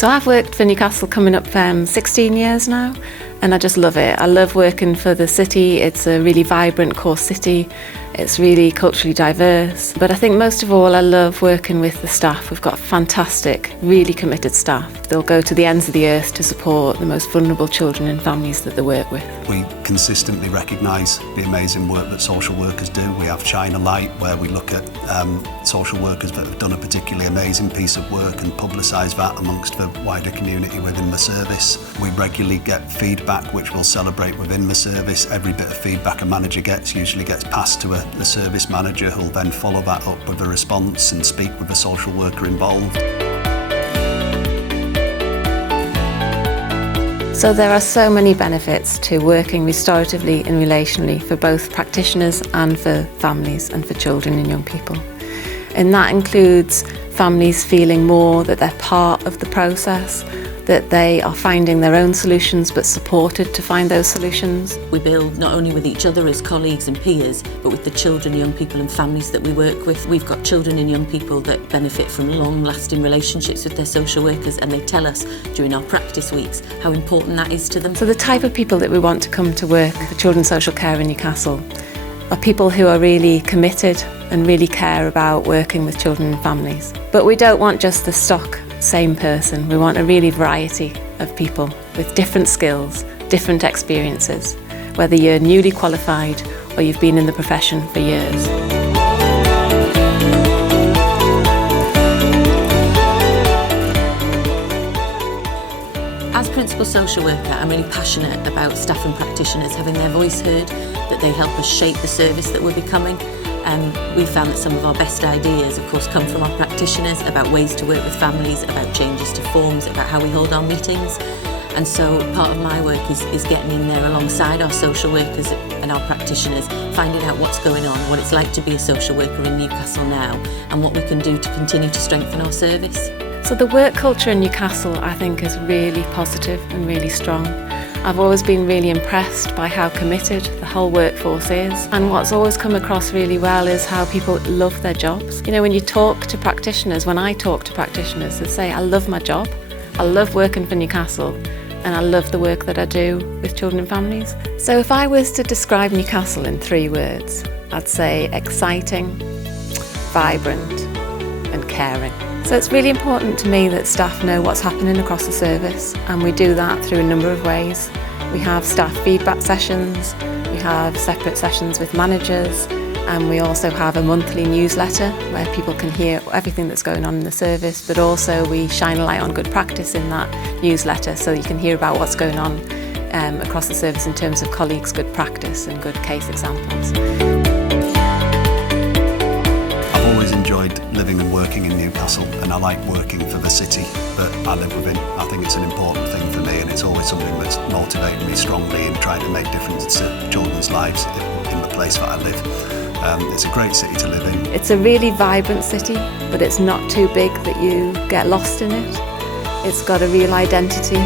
So I've worked for Newcastle coming up 16 years now, and I just love it. I love working for the city. It's a really vibrant core city. It's really culturally diverse. But I think most of all I love working with the staff. We've got fantastic, really committed staff. They'll go to the ends of the earth to support the most vulnerable children and families that they work with. We consistently recognise the amazing work that social workers do. We have Shine a Light, where we look at social workers that have done a particularly amazing piece of work and publicise that amongst the wider community within the service. We regularly get feedback which we'll celebrate within the service. Every bit of feedback a manager gets usually gets passed to the service manager, who'll then follow that up with a response and speak with the social worker involved. So there are so many benefits to working restoratively and relationally for both practitioners and for families and for children and young people. And that includes families feeling more that they're part of the process, that they are finding their own solutions but supported to find those solutions. We build not only with each other as colleagues and peers, but with the children, young people and families that we work with. We've got children and young people that benefit from long-lasting relationships with their social workers, and they tell us during our practice weeks how important that is to them. So the type of people that we want to come to work for children's social care in Newcastle are people who are really committed and really care about working with children and families. But we don't want just the stock same person. We want a really variety of people with different skills, different experiences, whether you're newly qualified or you've been in the profession for years. As Principal Social Worker, I'm really passionate about staff and practitioners having their voice heard, that they help us shape the service that we're becoming. We found that some of our best ideas, of course, come from our practitioners about ways to work with families, about changes to forms, about how we hold our meetings. And so part of my work is getting in there alongside our social workers and our practitioners, finding out what's going on, what it's like to be a social worker in Newcastle now, and what we can do to continue to strengthen our service. So the work culture in Newcastle, I think, is really positive and really strong. I've always been really impressed by how committed the whole workforce is, and what's always come across really well is how people love their jobs. You know, when you talk to practitioners, when I talk to practitioners, they say, I love my job, I love working for Newcastle, and I love the work that I do with children and families. So if I was to describe Newcastle in 3 words, I'd say exciting, vibrant, and caring. So it's really important to me that staff know what's happening across the service, and we do that through a number of ways. We have staff feedback sessions, we have separate sessions with managers, and we also have a monthly newsletter where people can hear everything that's going on in the service, but also we shine a light on good practice in that newsletter so you can hear about what's going on across the service in terms of colleagues' good practice and good case examples. I've always enjoyed living and working in Newcastle, and I like working for the city that I live within. I think it's an important thing for me, and it's always something that's motivated me strongly in trying to make difference to children's lives in the place that I live. It's a great city to live in. It's a really vibrant city, but it's not too big that you get lost in it. It's got a real identity.